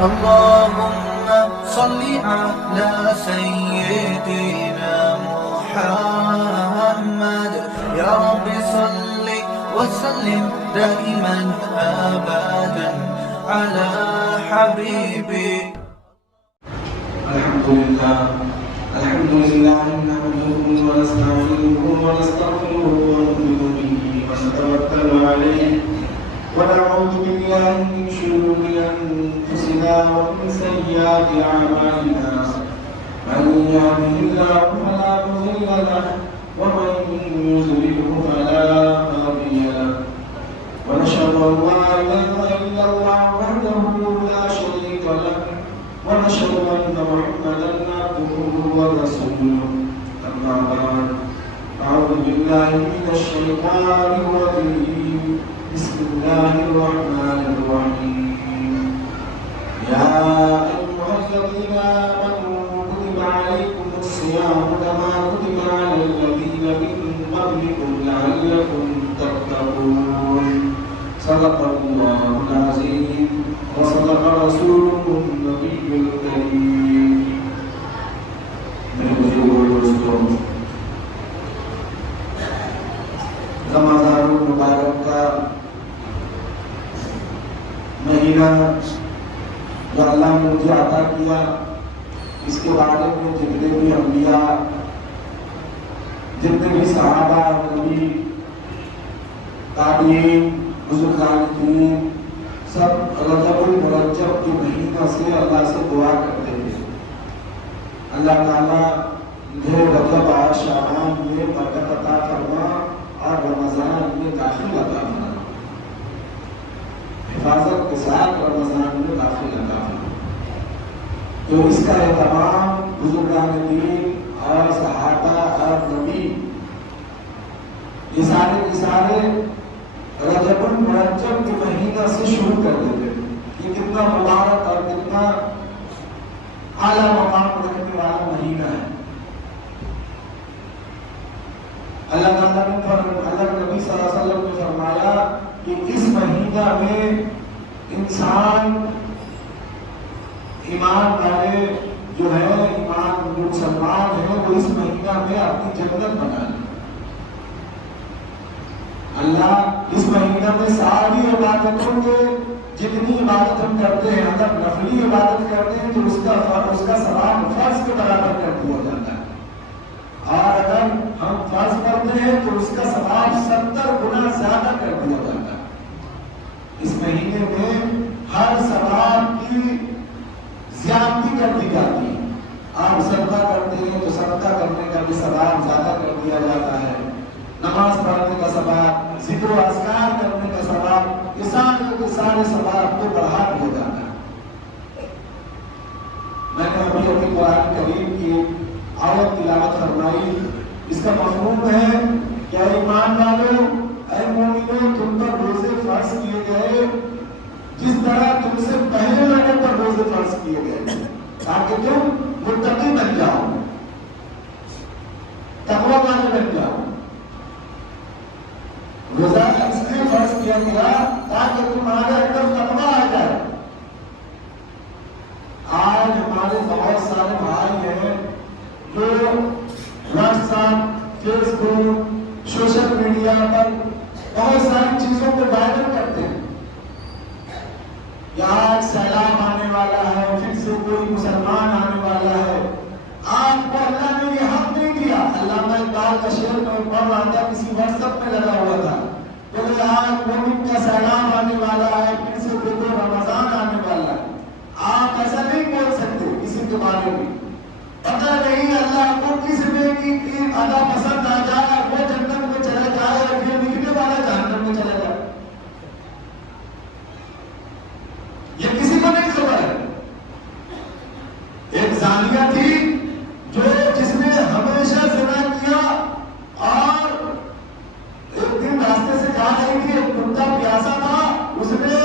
اللهم صل على سيدنا محمد يا رب صل وسلم دائما أبدا على حبيبي. الحمد لله نحمده ونستعينه ونستغفره ونؤمن به ونتوكل عليه ونعوذ بالله من شرور أنفسنا ومن سيئات أعمالنا من يهده الله فلا مضل له ومن يضلله فلا هادي له ونشهد أن لا إله إلا الله وحده لا شريك له ونشهد أن محمدا عبده ورسوله. أما بعد أعوذ بالله من الشيطان الرجيم بسم الله الرحمن الرحيم. يا أيها الذين آمنوا كتب عليكم الصيام كما كتب على الذين من قبلكم لعلكم تتقون. صدق الله العظيم وصدق رسوله النبي الكريم. میرے بزرگوں دوستوں، رمضان المبارک کا مہینہ جو اللہ نے مجھے عطا کیا، اس کے بارے میں جتنے بھی انبیاء، جتنے بھی صحابہ، نبی، تابعین، بزرگان دین، سب رجب المرجب کے مہینہ سے اللہ سے دعا کرتے تھے، اللہ تعالیٰ مجھے رجب اور شعبان میں برکت عطا فرما اور رمضان میں داخل عطا فرما، حفاظت کے ساتھ رمضان میں داخل عطا فرما. تو اس کا اہتمام بزرگان دین اور صحابہ اور نبی یہ سارے رجب المرجب کے مہینہ سے شروع کر دیتے ہیں. یہ کتنا مبارک اور کتنا اعلیٰ مقام رکھنے والا مہینہ ہے. اللہ تعالیٰ نے اللہ نبی صلی اللہ علیہ وسلم نے فرمایا کہ اس مہینہ میں انسان ایمان والے جو ہے، ایمان مسلمان ہے، وہ اس مہینہ میں اپنی جنت بنا لے. اللہ اس مہینہ میں ساری عبادتوں کے جتنی عبادت ہم کرتے ہیں، اگر نفلی عبادت کرتے ہیں تو اس کا ثواب فرض کے برابر کر دیا جاتا ہے، اور اگر ہم فرض کرتے ہیں تو اس کا ثواب 70 گنا زیادہ کر دیا جاتا ہے. اس مہینے میں ہر ثواب کی زیادتی کر دی جاتی ہے. آپ صدقہ کرتے ہیں تو صدقہ کرنے کا بھی ثواب زیادہ کر دیا جاتا ہے، نماز پڑھنے کا ثواب، ذکر و اذکار کرنے کا ثواب، یہ سارے ثواب کو بڑھا دیا جاتا ہے. میں نے ابھی قرآن کریم کی آیت تلاوت فرمائی. اس کا مفہوم ہے کہ اے ایمان والو، اے مومنو، تم پر روزے فرض کیے گئے جس طرح تم سے پہلے لوگوں پر روزے فرض کیے گئے تاکہ تم متقی بن جاؤ، تقوی والے بن جاؤ. روزہ اس لیے فرض کیا گیا تاکہ تمہارے اندر تقوی آ جائے. آج ہمارے بہت سارے بھائی ہیں جو واٹس ایپ، فیس بک، سوشل میڈیا پر بہت ساری چیزوں کو وائرل کرتے ہیں. آج سیلاب آنے والا ہے، پھر سے کوئی مسلمان آنے والا ہے. آپ کو اللہ نے یہ حق نہیں دیا. علامہ اقبال کا شعر میں پڑھ رہا تھا، کسی واٹس ایپ میں لگا ہوا تھا، کہ آج مومن کا سیلاب آنے والا ہے، پھر سے دیکھو رمضان آنے والا ہے. آپ ایسا نہیں بول سکتے کسی کے بارے میں. پتہ نہیں اللہ کو کس میں کی ادا پسند آ جائے، وہ جنت میں چلا جائے اور یہ لکھنے والا جہنم میں چلا جائے. یہ کسی کو نہیں خبر ہے. ایک زانیہ تھی جس نے ہمیشہ زنا کیا، اور ایک دن راستے سے جا رہی تھی، ایک کتا پیاسا تھا، اس نے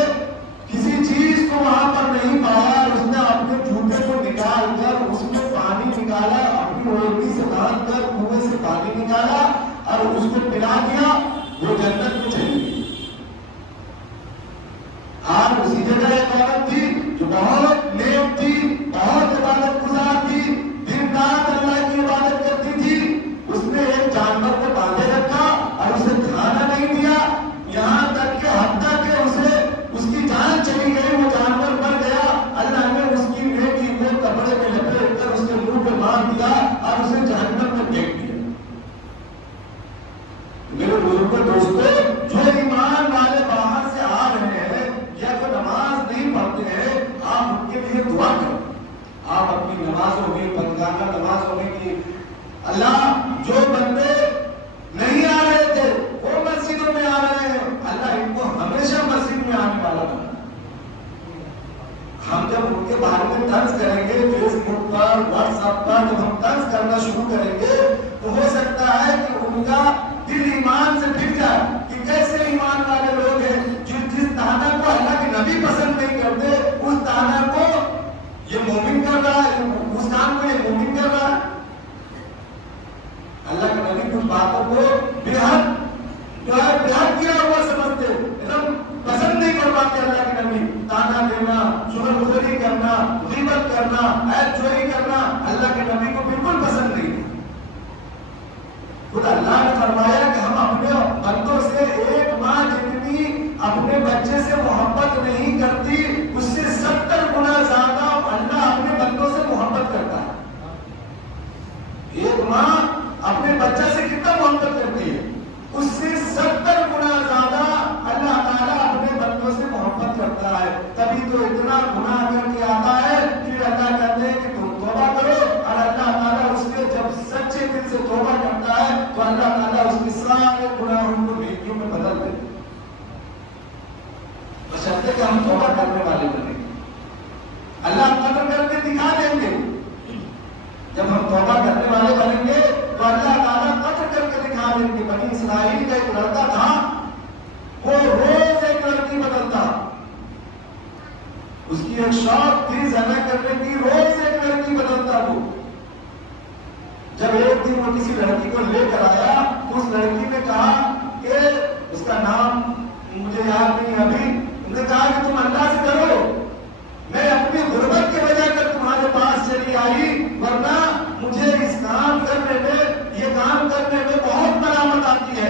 کسی چیز کو وہاں پر نہیں پایا، اس نے اپنے جوتے کو نکال کر اس میں پانی نکالا، اپنی اوڑھنی سے باندھ کر کنویں سے پانی نکالا اور کی نماز ہوگی، پنجگانہ نماز ہونے کی. اللہ جو بندے نہیں آ رہے تھے وہ مسجدوں میں آ رہے ہیں، اللہ ان کو ہمیشہ مسجد میں آنے والا بنا. ہم جب ان کے بارے میں طنز کریں گے فیس بک پر، واٹس ایپ پر، جب ہم طنز کرنا شروع کریں گے تو ہو سکتا ہے کہ ان کا دل ایمان سے پھر جائے کہ کیسے ایمان والے لوگ ہیں جو جس تانا کو اللہ کے نبی پسند نہیں کرتے اس تانا کو یہ مومن کر رہا ہے، اس کام کو یہ مومن کر رہا ہے. اللہ کے نبی کچھ باتوں کو بےحد کیا ہوا سمجھتے، ایک دم پسند نہیں کر پاتے. اللہ کے نبی تانا دینا، شغل گزری کرنا، غیبت کرنا، عیب چوری کرنا اللہ کے نبی کو بالکل پسند نہیں. خود اللہ نے فرمایا کہ ہم اپنے بندوں سے ایک ماں جتنی اپنے بچے سے محبت نہیں کرتی اس سے 70 گنا زیادہ اللہ اپنے بندوں سے محبت کرتا ہے. ایک ماں اپنے بچہ سے کتنا محبت کرتی ہے اس سے 70 گنا زیادہ اللہ تعالیٰ اپنے بندوں سے محبت کرتا ہے. تبھی تو اتنا گناہ کر کے آتا ہے پھر اللہ کہتے ہیں کہ تم توبہ کرو، اور اللہ تعالیٰ اس کے جب سچے دل سے توبہ کرتا ہے تو اللہ تعالیٰ اس کے سارے گناہوں کو نیکیوں میں بدل دے. بشرطے کہ ہم توبہ کرنے والے بنیں. اللہ قدر کر کے دکھا دیں گے. جب ہم توبہ کرنے والے بنیں گے تو اللہ تعالیٰ قدر کر کے دکھا دیں گے. بنی اسرائیل کا ایک لڑکا تھا، وہ روز ایک لڑکی بدلتا. اس کی ایک شوق تھی زنا کرنے کی، روز ایک لڑکی بدلتا. وہ جب ایک دن وہ کسی لڑکی کو لے کر آیا تو اس لڑکی نے کہا کہ اس کا نام مجھے یاد نہیں ابھی، نے کہا کہ تم اللہ سے ڈرو، میں اپنی غربت کی وجہ کر تمہارے پاس چلی آئی، ورنہ مجھے اس کام کرنے میں، یہ کام کرنے میں بہت ملامت آتی ہے.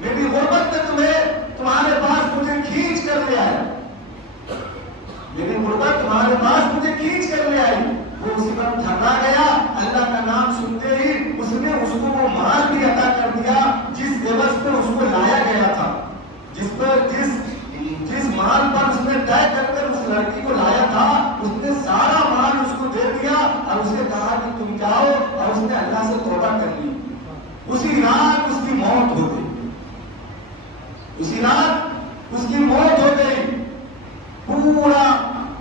میری غربت نے تمہارے پاس مجھے کھینچ کر لے آئی، میری غربت تمہارے پاس مجھے کھینچ کر لے آئی. وہ اسی پر تھکا گیا، اللہ کا نام سنتے ہی اس نے اس کو وہ مال بھی عطا کر دیا جس عوض پہ اس کو لایا گیا تھا، جس مال پر اس نے طے کر اس لڑکی کو لایا تھا اس نے سارا مال اس کو دے دیا اور اسے کہا کہ تم جاؤ، اور اس نے اللہ سے توبہ کر لی. اسی رات اس کی موت ہو گئی، اسی رات اس کی موت ہو گئی.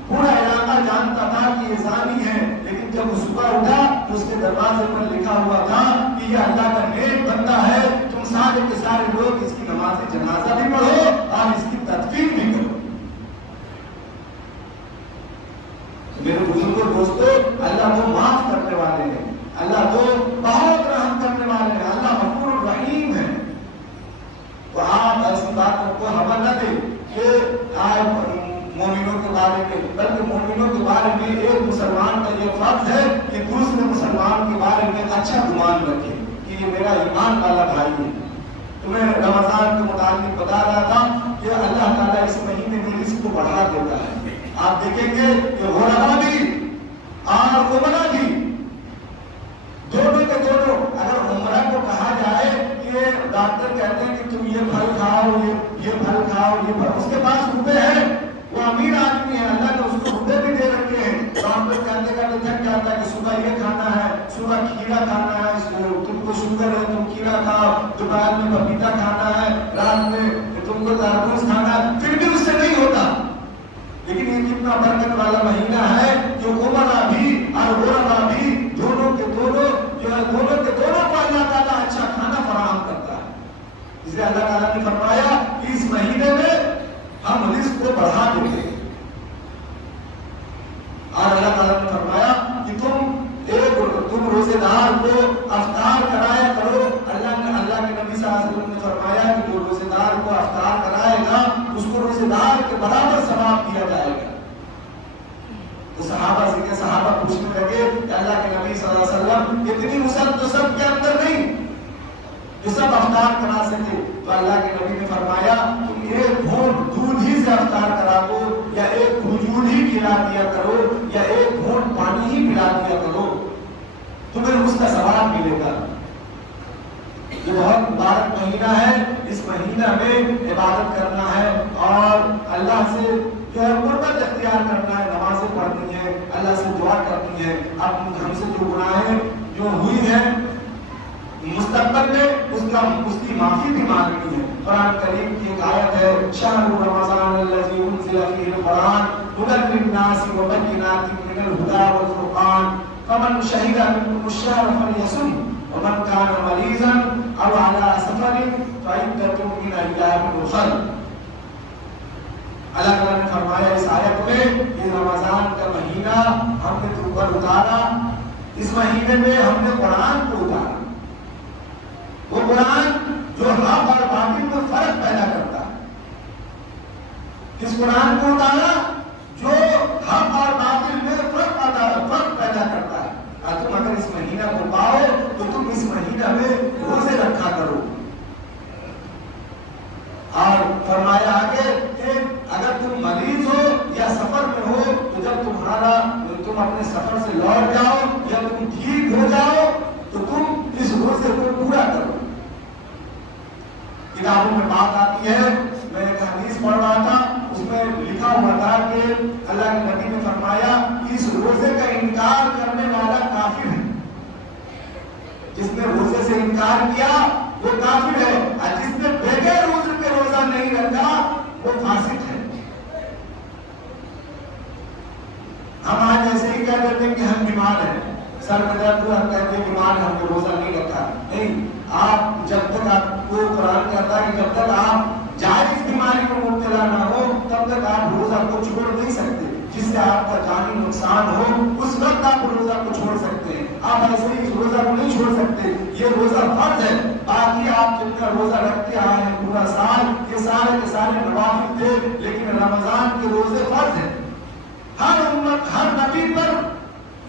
پورا علاقہ جانتا تھا کہ یہ زانی ہے، لیکن جب وہ صبح اٹھا تو اس کے دروازے پر لکھا ہوا تھا کہ یہ اللہ کا نیک بندہ ہے، تم سارے کے سارے لوگ اس کی نماز جنازہ بھی پڑھو اور اس کی تدفین بھی کرو. میرے بزرگوں دوستو، اللہ وہ معاف کرنے والے ہیں، اللہ تو بہت رحم کرنے والے ہیں، اللہ غفور الرحیم ہے. تو آپ ایسی بات کو خبر نہ دیں کہ آپ مومنوں کے بارے میں، بلکہ مومنوں کے بارے میں ایک مسلمان کا یہ فرض ہے کہ دوسرے مسلمان کے بارے میں اچھا گمان رکھے کہ یہ میرا ایمان والا بھائی ہے. تمہیں رمضان کے متعلق بتا رہا تھا کہ اللہ تعالیٰ اس مہینے میں رزق کو بڑھا دیتا ہے. آپ دیکھیں گے کہ غربا بھی اور عمرہ بھی دونوں کے دونوں، اگر عمرہ کو کہا جائے کہ ڈاکٹر کہتے ہیں کہ تم یہ پھل کھاؤ، یہ پھل کھاؤ، یہ پھل، اس کے پاس روپے ہیں، وہ امیر آدمی ہے، اللہ نے اس کو روپے بھی دے رکھے ہیں. ڈاکٹر کہتے کہتے تھک جاتا ہے کہ صبح یہ کھانا ہے، صبح کھیرا کھانا ہے، تم کو شوگر ہے تم کھیرا کھاؤ، دوپہر میں پپیتا کھانا ہے، رات میں تم کو تربوز کھانا ہے، پھر بھی اس سے نہیں ہوتا. لیکن یہ کتنا برکت والا مہینہ ہے جو عمرہ بھی اور غربا بھی دونوں کے دونوں جو ہے، دونوں کے دونوں کو اللہ تعالیٰ اچھا کھانا فراہم کرتا ہے. اس لیے اللہ تعالیٰ نے فرمایا کہ اس مہینے میں ہم رزق کو بڑھا دیتے ہیں. اور اللہ تعالیٰ نے فرمایا کہ تم روزے دار کو افطار کرایا کرو. اللہ کے نبی صلی اللہ علیہ وسلم نے فرمایا کہ جو روزے دار کو افطار کرائے گا اس کو روزے دار کے برابر ثواب دیا جائے گا. تو صحابہ پوچھنے لگے کہ اللہ کے نبی صلی اللہ علیہ وسلم اتنی وسعت تو سب کے اندر نہیں جو سب افطار کرا سکے. تو اللہ کے نبی نے فرمایا تم ایک گھونٹ دودھ ہی سے افطار کرا دو، یا ایک کھجور ہی کھلا دیا کرو، یا ایک گھونٹ پانی ہی پلا دیا کرو، تمہیں اس کا ثواب ملے گا. یہ بہت مبارک مہینہ ہے. اس مہینہ میں عبادت کرنا ہے اور اللہ سے جو ہے قربت اختیار کرنا ہے، نمازیں پڑھنی ہے، اللہ سے دعا کرنی ہے. اب ہم سے جو گناہیں جو ہوئی ہیں مستقبل میں اس کی معافی بھی مانگنی ہے. قرآن کریم کی ایک آیت ہے شہر رمضان الذی انزل فیہ القرآن ھدی للناس وبینات من الہدی والفرقان فمن شہد منکم الشہر فلیصم ومن کان مریضا او علی سفر فعدۃ من ایام اخر. اللہ تعالیٰ نے فرمایا اس آیت میں یہ رمضان کا مہینہ ہم نے تم پر اتارا, اس مہینے میں ہم نے قرآن کو اتارا, وہ قرآن جو حق اور باطل میں فرق پیدا کرتا ہے. اس قرآن کو اتارا جو حق اور باطل میں فرق پیدا کرتا ہے. اور تم اگر اس مہینہ کو پاؤ تو تم اس مہینہ میں روزے رکھا کرو. اور فرمایا آگے کہ اگر تم مریض ہو یا سفر میں ہو تو جب تم اپنے سفر سے لوٹ جاؤ یا تم ٹھیک ہو جاؤ تو تم اس روزے کو پورا کرو. کتابوں میں بات آتی ہے, میں ایک حدیث پڑھ رہا تھا, اس میں لکھا ہوا تھا کہ اللہ کے نبی نے فرمایا اس روزے کا انکار کرنے والا کافر ہے. جس نے روزے سے انکار کیا وہ کافر ہے, اور جس نے بغیر روزے کے روزہ نہیں رکھا وہ فاسق ہے. ہم آج ایسے ہی کہہ دیتے ہیں کہ ہم بیمار ہیں, سر میں درد ہوا ہم کہتے ہیں بیمار, ہم نے روزہ نہیں رکھا. نہیں, آپ جب تک آپ کو قرآن کہتا ہے کہ جب تک آپ جائز بیماری میں مبتلا نہ ہو تب تک آپ روزہ کو چھوڑ نہیں سکتے. جس سے آپ کا جانی نقصان ہو اس وقت آپ روزہ کو چھوڑ سکتے ہیں. آپ ایسے ہی اس روزہ کو نہیں چھوڑ سکتے, یہ روزہ فرض ہے. باقی آپ جتنا روزہ رکھتے آئے ہیں پورا سال, یہ سارے کے سارے نوافل تھے, لیکن رمضان کے روزے فرض ہیں. ہر امت, ہر نبی پر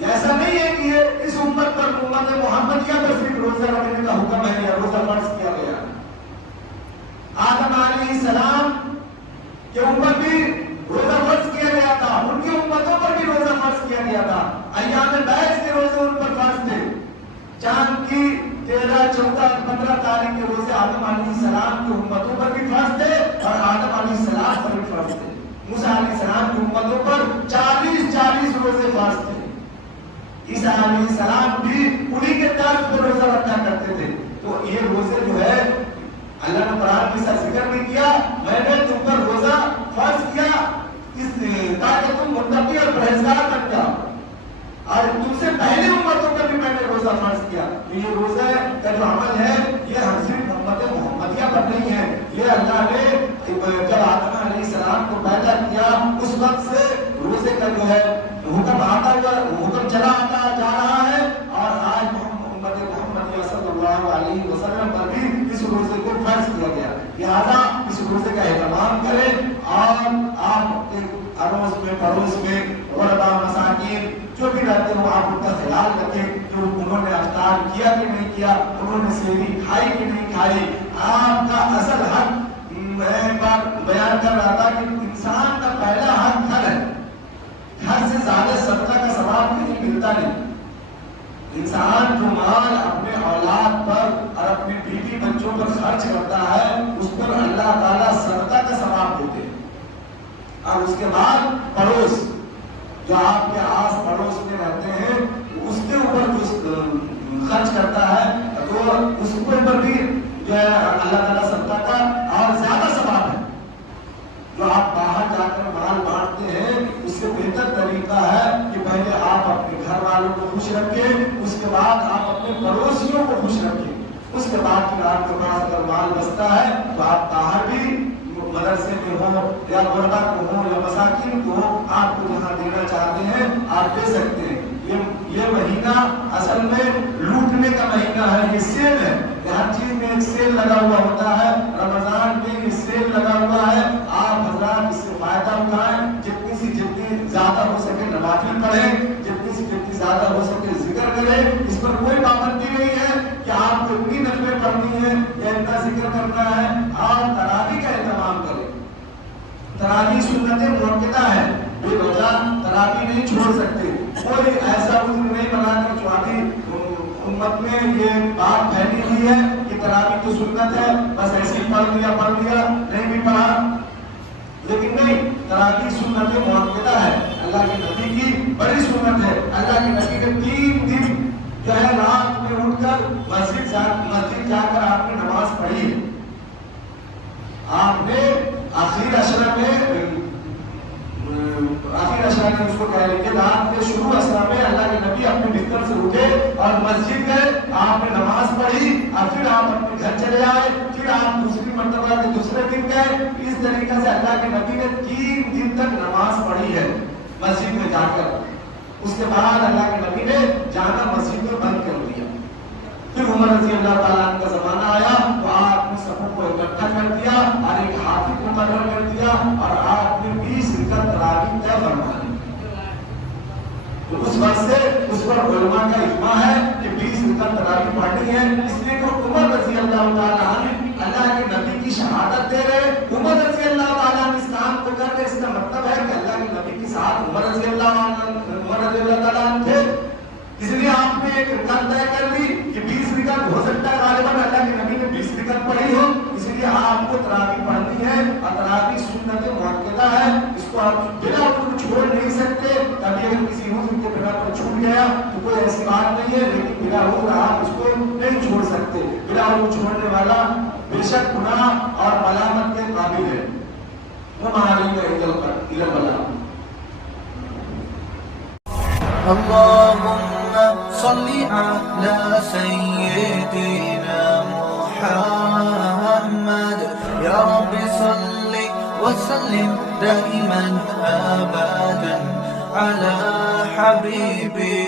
ایسا نہیں ہے کہ یہ اس امت پر امت محمدیہ پر صرف روزہ رکھنے کا حکم ہے یا روزہ فرض کیا گیا. آدم علیہ السلام کے اوپر بھی روزہ فرض کیا گیا تھا, ان کی امتوں پر بھی روزہ فرض کیا گیا تھا. ایام بیض کے روزے ان پر فرض تھے. چاند کی 13, 14, 15 تاریخ کے روزے آدم علیہ السلام کی امتوں پر بھی فرض تھے اور آدم علیہ السلام پر بھی فرض تھے. موسیٰ علیہ السلام کی امتوں پر 40 روزے فرض تھے. عیسیٰ علیہ السلام بھی انہی کے طرز پر روزہ رکھا کرتے تھے. تو یہ روزے جو ہے اللہ نے قرآن کے ساتھ ذکر بھی کیا, میں نے تم پر روزہ فرض کیا تاکہ تم متقی اور پرہیزگار بن جاؤ, اور تم سے پہلے امتوں پر بھی میں نے روزہ فرض کیا. تو یہ روزہ کا جو عمل ہے یہ ہم صرف امت محمدیہ پر نہیں ہے, یہ اللہ نے جب آدم علیہ السلام کو پیدا کیا اس وقت سے روزے کا جو ہے حکم آتا ہوا حکم چلا آتا جا رہا ہے, اور آج امت محمدیہ صلی اللہ علیہ وسلم پر بھی اس روزے کو فرض کیا گیا. لہذا اس روزے کا اہتمام کریں اور آپ کے اڑوس میں پڑوس میں غربا مساکین جو بھی رہتے ہو آپ ان کا خیال رکھیں کہ انہوں نے افطار کیا کہ نہیں کیا, انہوں نے سحری کھائی کہ نہیں کھائی. آپ کا اصل حق میں ایک بار بیان کر رہا تھا کہ انسان کا پہلا حق گھر ہے. گھر سے زیادہ صدقہ کا ثواب کہیں ملتا نہیں. انسان جو مال اپنے اولاد پر اور اپنے بیوی بچوں پر خرچ کرتا ہے اس پر اللہ تعالیٰ صدقہ کا ثواب دیتے ہیں. اور اس کے بعد پڑوس جو آپ کے آس پڑوس میں رہتے ہیں اس کے اوپر جو خرچ کرتا ہے تو اس کے اوپر بھی جو ہے اللہ تعالیٰ صدقہ کا اور زیادہ ثواب ہے. جو آپ باہر جا کر مال بانٹتے ہیں اس سے بہتر طریقہ ہے کہ پہلے آپ اپنے گھر والوں کو خوش رکھیں, اس کے بعد آپ اپنے پڑوسیوں کو خوش رکھیں. اس کے بعد پھر آپ کے پاس اگر مال بچتا ہے تو آپ باہر بھی مدرسے میں ہو یا غربا کو ہو یا مساکین کو ہو, آپ کو جہاں دینا چاہتے ہیں آپ دے سکتے ہیں. یہ مہینہ اصل میں لوٹنے کا مہینہ ہے, یہ سیل ہے. ہر چیز میں ایک سیل لگا ہوا ہوتا ہے. رمضان میں یہ سیل لگا ہوا ہے, آپ حضرات اس سے فائدہ اٹھائیں. جتنی زیادہ ہو سکے نوافل پڑھیں, جتنی زیادہ ہو سکے ذکر کریں. اس پر کوئی پابندی نہیں ہے کہ آپ کو اتنی نفلیں پڑھنی ہے یا اتنا ذکر کرنا ہے. آپ تراویح کا اہتمام کریں. تراویح سنت موقتہ ہے, بے وجہ تراویح نہیں چھوڑ سکتے. کوئی ایسا عذر نہیں بنا کر چوہدری امت میں یہ بات پھیلی ہوئی ہے کہ تراویح تو سنت ہے, بس ایسے ہی پڑھ لیا نہیں بھی پڑھا. لیکن نہیں, تراویح سنت موقتہ ہے. اللہ کے نبی کی بڑی سنت ہے. اللہ کے نبی نے 3 دن جو ہے رات میں اٹھ کر مسجد جا کر آپ نے نماز پڑھی ہے. آپ نے آخری اشرا میں اس کو کہہ لیں کہ رات کے شروع اشرا میں اللہ کے نبی اپنے بستر سے اٹھے اور مسجد گئے, آپ نے نماز پڑھی اور پھر آپ اپنے گھر چلے آئے, پھر آپ دوسری مرتبہ کے دوسرے دن گئے. اس طریقے سے اللہ کے نبی نے 3 دن تک نماز پڑھی ہے مسجد میں جا کر. اس کے بعد اللہ کے نبی نے جانا مسجد میں بند کر دیا. پھر عمر رضی اللہ تعالیٰ عنہ کا زمانہ آیا تو آپ نے سب کو اکٹھا کر دیا اور ایک حافظ مقرر کر دیا اور آپ نے 20 رکعت تراویح طے فرما لی. تو اس وقت سے اس پر علماء کا اجماع ہے کہ 20 رکعت تراویح پڑھنی ہے. اس لیے کہ عمر رضی اللہ تعالیٰ عنہ اللہ کے نبی کی شہادت دے رہے, عمر رضی اللہ تعالیٰ عنہ اس کام کو کر رہے. اس کا مطلب ہے کہ اللہ کے نبی کے ساتھ عمر رضی اللہ تعالیٰ عنہ تھے. اس لیے آپ نے ایک رکعت طے کر لی کہ 20 رکعت ہو سکتا ہے غالباً اللہ کے نبی نے 20 رکعت پڑھی ہو. اس لیے آپ کو تراویح پڑھنی ہے اور تراویح سنت مؤکدہ ہے. اس کو آپ بلا وضو چھوڑ نہیں سکتے. کبھی اگر کسی عذر کے بنا پر چھوٹ گیا تو کوئی ایسی بات نہیں ہے, لیکن بلا وضو آپ اس کو نہیں چھوڑ سکتے. بلا وضو چھوڑنے والا بے شک گناہ اور ملامت کے قابل ہے. اللهم صل على سيدنا محمد يا رب صل وسلم دائما أبدا على حبيبي